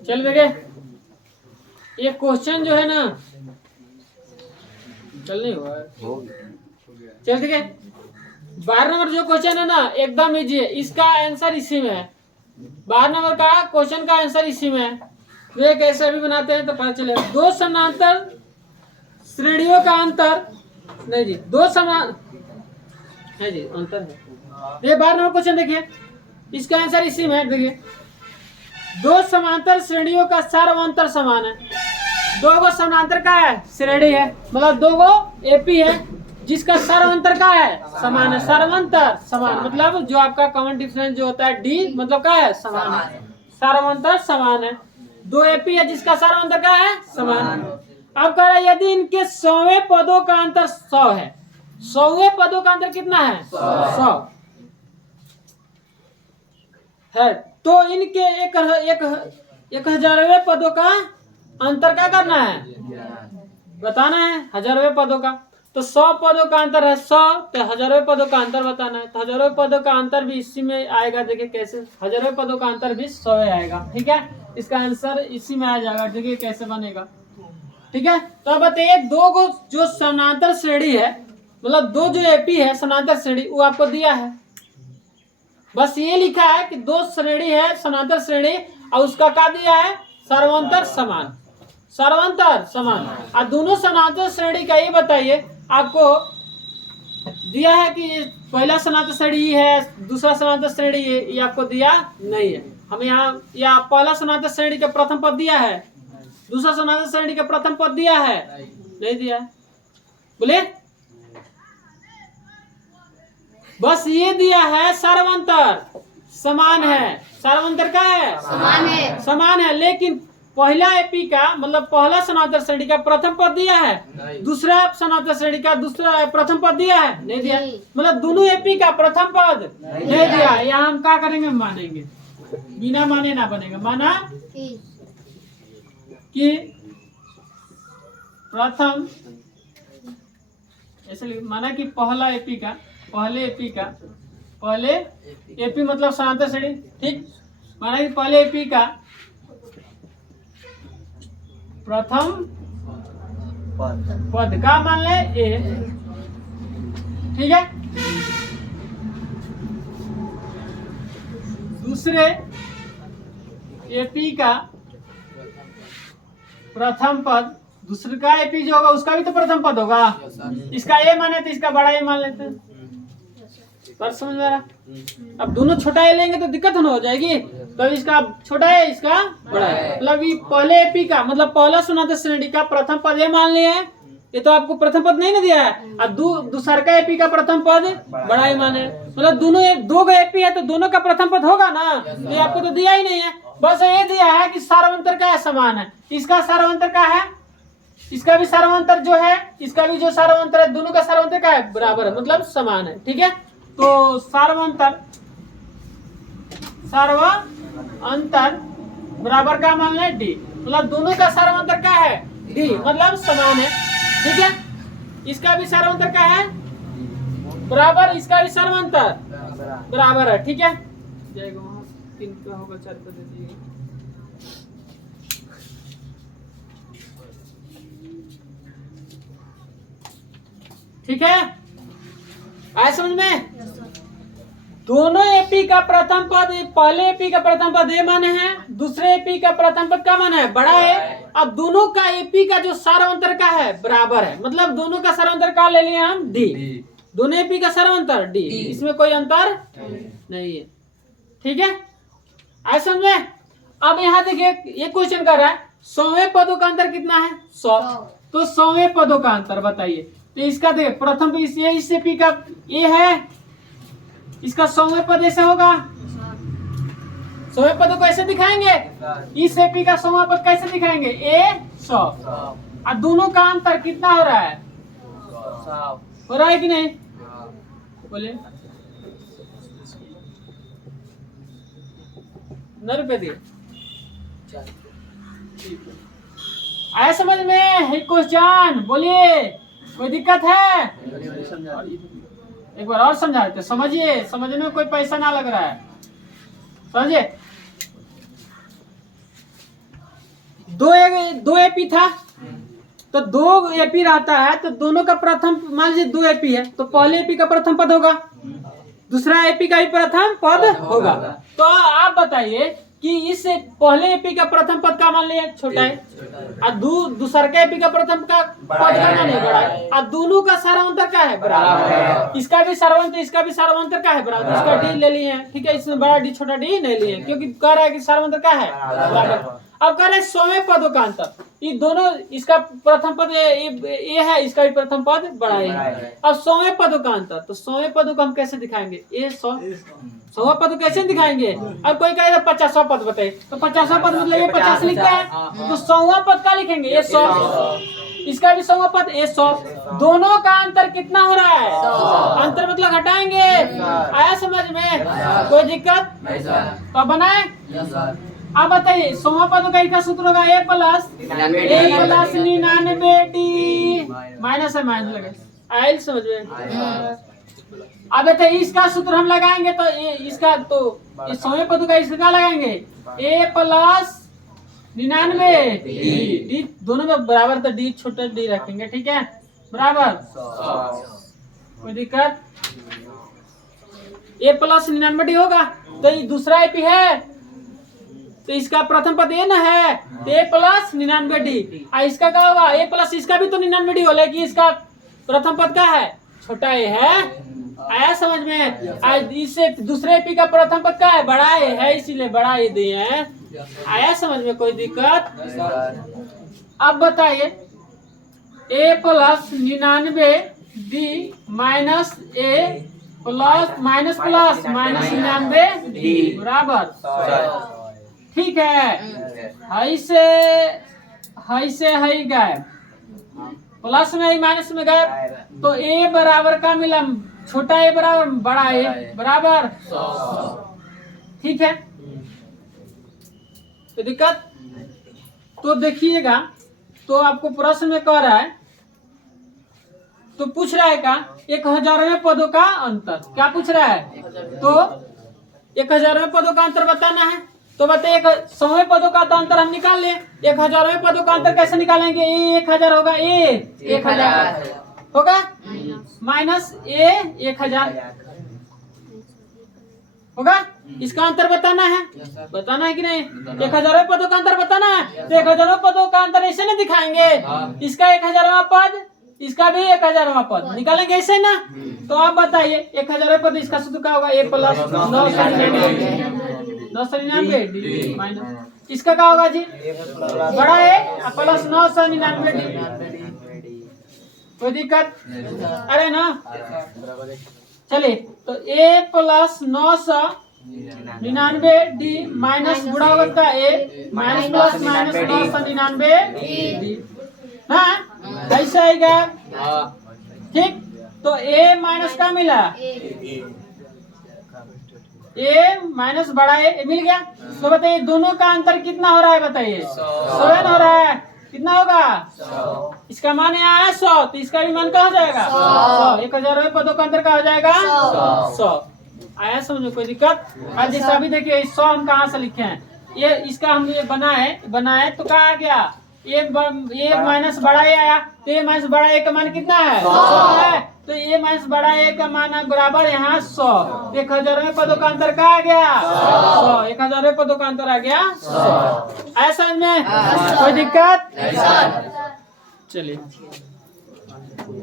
चल देखिए ये क्वेश्चन जो है ना चल नहीं हुआ चल ठीक है 12 नंबर जो क्वेश्चन है ना एकदम इजी है इसका आंसर इसी में है 12 नंबर का क्वेश्चन का आंसर इसी में है तो ये कैसे भी बनाते हैं तो पता चलेगा दो समांतर श्रेणियों का अंतर नहीं जी दो समान है जी अंतर है ये 12 नंबर क्वेश्चन देखिए इसका आंसर इसी में है देखिए दो समांतर श्रेणियों का सर्वांतर समान है दो गो समांतर का है श्रेणी है मतलब दो गो एपी है जिसका सर्वांतर का है समान है सर्वांतर समान मतलब जो आपका कॉमन डिफरेंस जो होता है डी मतलब का है समान है सर्वांतर समान है दो एपी है जिसका सर्वांतर का है समान है अब कह रहा है यदि इनके 100वें पदों का अंतर 100 है 100वें पदों का अंतर कितना है 100 है तो इनके एक 1000वें पदों का अंतर क्या करना है बताना है 1000वें पदों का तो 100 पदों का अंतर है 100 तो 1000वें पदों का अंतर बताना है तो 1000वें पदों का अंतर भी इसी में आएगा देखिए कैसे 1000वें पदों का अंतर भी 100 आएगा ठीक है इसका आंसर इसी में आ जाएगा देखिए कैसे बनेगा ठीक है तो अब बताइए दो गो जो समानांतर श्रेणी है मतलब दो जो एपी है समानांतर श्रेणी वो आपको दिया है बस ये लिखा है कि दो श्रेणी है समानांतर श्रेणी और उसका क्या दिया है सर्वांतर समान सर्वांतर समान और दोनों समानांतर श्रेणी का ये बताइए आपको दिया है कि पहला समानांतर श्रेणी है दूसरा समानांतर श्रेणी ये आपको दिया नहीं है हमें यहाँ या पहला समानांतर श्रेणी का प्रथम पद दिया है दूसरा समानांतर श्रेणी का प्रथम पद दिया है नहीं दिया बोले बस ये दिया है सर्वांतर समान है सर्वांतर का है समान है लेकिन पहला एपी का मतलब पहला समानांतर श्रेणी का प्रथम पद दिया है दूसरा समानांतर श्रेणी का दूसरा प्रथम पद दिया है नहीं दिया मतलब दोनों एपी का प्रथम पद नहीं दिया यहाँ हम क्या करेंगे मानेंगे बिना माने ना बनेगा माना कि प्रथम ऐसे माना कि पहला एपी का पहले एपी मतलब समांतर श्रेणी ठीक माना कि पहले एपी का प्रथम पद का मान ले ए ठीक है दूसरे एपी का प्रथम पद दूसरे का एपी जो होगा उसका भी तो प्रथम पद होगा इसका ए माने तो इसका बड़ा ए मान लेते हैं पर समझ में आ रहा अब दोनों छोटा ए लेंगे तो दिक्कत ना हो जाएगी तो इसका छोटा है इसका बड़ा है मतलब ये पहले एपी का मतलब पहला समानांतर श्रेणी का प्रथम पद ये मान लिया है ये तो आपको प्रथम पद नहीं ना दिया है और दूसरा का एपी का प्रथम पद बड़ा ही माने मतलब दोनों दो का एपी है तो दोनों का प्रथम पद होगा ना तो ये आपको तो दिया ही नहीं है बस ये दिया है कि सर्वांतर का है समान है इसका सर्वांतर का है इसका भी सर्वांतर जो है इसका भी जो सर्वांतर है दोनों का सर्वांतर का है बराबर है मतलब समान है ठीक है तो सर्वांतर बराबर का मान लें डी मतलब दोनों का सर्वांतर का है डी मतलब समान है ठीक है इसका भी सर्वांतर का है बराबर इसका भी सर्वांतर बराबर है ठीक है जाएगा वहां 3 का होगा 4 का दे दीजिए ठीक है आए समझ में दोनों एपी का प्रथम पद पहले एपी का प्रथम पद ए माने है दूसरे एपी का प्रथम पद का माने है बड़ा है अब दोनों का एपी का जो सर्वांतर का है बराबर है मतलब दोनों का सर्वांतर का ले लिया हम डी दोनों एपी का सर्वांतर डी इसमें कोई अंतर नहीं है ठीक है आए समझ में अब यहाँ देखिए ये क्वेश्चन कर रहा है 100वें पदों का अंतर कितना है 100 तो 100वें पदों का अंतर बताइए तो इसका देखिए प्रथम इस एपी का ए है इसका 100वें पद ऐसे होगा 100वें पद को ऐसे दिखाएंगे इस एपी का 100वां पद कैसे दिखाएंगे ए 100 और दोनों का अंतर कितना हो रहा है हो रहा है कि नहीं बोले 9 रुपए दिए आया समझ में क्वेश्चन बोलिए कोई दिक्कत है एक बार और समझा देते समझिए समझने में कोई पैसा ना लग रहा है समझिए दो एपी था, तो 2 एपी रहता है, तो दोनों का प्रथम मान लीजिए 2 एपी है, तो पहले एपी का प्रथम पद होगा, दूसरा एपी का भी प्रथम पद होगा। तो आप बताइए कि इस पहले एपी का प्रथम पद का मान लिया छोटा है, और दूसरा का एपी का प्रथम का पद का मान लिया बड़ा है, और दोनों का सारांतर क्या है बराबर, इसका भी सारांतर इसका भी सारांतर क्या है बराबर, इसका डी ले लिए हैं, ठीक है, इसमें बड़ा डी छोटा डी नहीं लिए, क्योंकि कह रहा है कि सारांतर क्या है बराबर। अब कह रहे हैं 100वें पदों का अंतर, ये दोनों, इसका प्रथम पद ये है, इसका भी प्रथम पद बड़ा है। अब 100वें पदों का अंतर, तो 100वें पदों को हम कैसे दिखाएंगे, ये 100वां पद कैसे दिखाएंगे। अब कोई कहेगा 50वां पद बताइए, तो 50वां पद मतलब ये 50 लिखता है, तो 100वां पद का लिखेंगे ये 100, इसका भी 100वां पद ये 100, दोनों का अंतर कितना हो रहा है, अंतर मतलब घटाएंगे। आया समझ में, कोई दिक्कत तो बनाए। अब बताइए 100वां पद का इसका सूत्र होगा a प्लस 99 डी माइनस है, माइनस लगे आयल समझ में। अब बताइए इसका सूत्र हम लगाएंगे, तो इसका तो इस 100वें पद का इसका लगाएंगे a प्लस 99 डी, दोनों में बराबर, तो डी छोटा डी रखेंगे, ठीक है बराबर, कोई दिक्कत। a प्लस 99 डी होगा, तो ये दूसरा एपी है, तो इसका प्रथम पद ये ना है, तो a प्लस 99 डी, इसका क्या होगा a प्लस, इसका भी तो 99 डी हो, लेकिन इसका प्रथम पद क्या है छोटा ए है। आया समझ में। आज इससे दूसरे एपी का प्रथम पद क्या है बड़ा ए है, इसीलिए बड़ा ए दिए हैं। आया समझ में, कोई दिक्कत। अब बताइए a plus 99 D minus a plus minus plus minus 99 D बराबर, ठीक है। हाई से हाई गए, प्लस में ही माइनस में गए, तो a बराबर का मिला छोटा a बराबर बड़ा a बराबर, ठीक है। तो दिक्कत, तो देखिएगा, तो आपको प्रश्न में कह रहा है, तो पूछ रहा है का 1000वें पदों का अंतर, क्या पूछ रहा है, तो 1000वें पदों का अंतर बताना है। तो बताइए 100वें पदों का तो अंतर हम निकाल ले, 1000वें पदों का अंतर कैसे निकालेंगे, ए 1000 होगा, ए 1000 होगा माइनस ए 1000 होगा, इसका अंतर बताना है, बताना है कि नहीं। 1000वें पदों का अंतर बताना है, तो 1000वें पदों का अंतर ऐसे नहीं दिखाएंगे, इसका 1000वां पद, इसका भी 1000वां पद निकालेंगे ऐसे ना। तो आप बताइए 1000वें पद, इसका सूत्र क्या होगा, ए प्लस 999 डी माइनस, इसका क्या होगा जी बड़ा है प्लस 999 डी, कोई दिक्कत, अरे ना चलिए। तो a प्लस 999 डी माइनस बुढ़ा होगा का a minus plus minus 999 D, हाँ ऐसा आएगा, ठीक। तो a माइनस का मिला, a माइनस बड़ा ए मिल गया। तो बताइए दोनों का अंतर कितना हो रहा है, बताइए 100 हो रहा है, कितना होगा 100, इसका मान यहाँ है 100, तो इसका भी मान क्या हो जाएगा 100, 1000वें पदों का अंतर क्या हो जाएगा 100। आया समझो, कोई दिक्कत। आज जैसा अभी देखिए 100 हम कहाँ से लिखे हैं, ये इसका हम ये बनाए तो कहाँ आ गया, ये माइनस बड़ा ए आया, तो ये माइनस बड़ा ए का मान कितना है 100 है, तो ये माइनस बड़ा ए का मान बराबर यहाँ 100, 1000वें पदों का अंतर क्या आ गया 100, 1000वें पदों का अंतर आ गया 100। ऐसा में कोई दिक्कत, चलिए।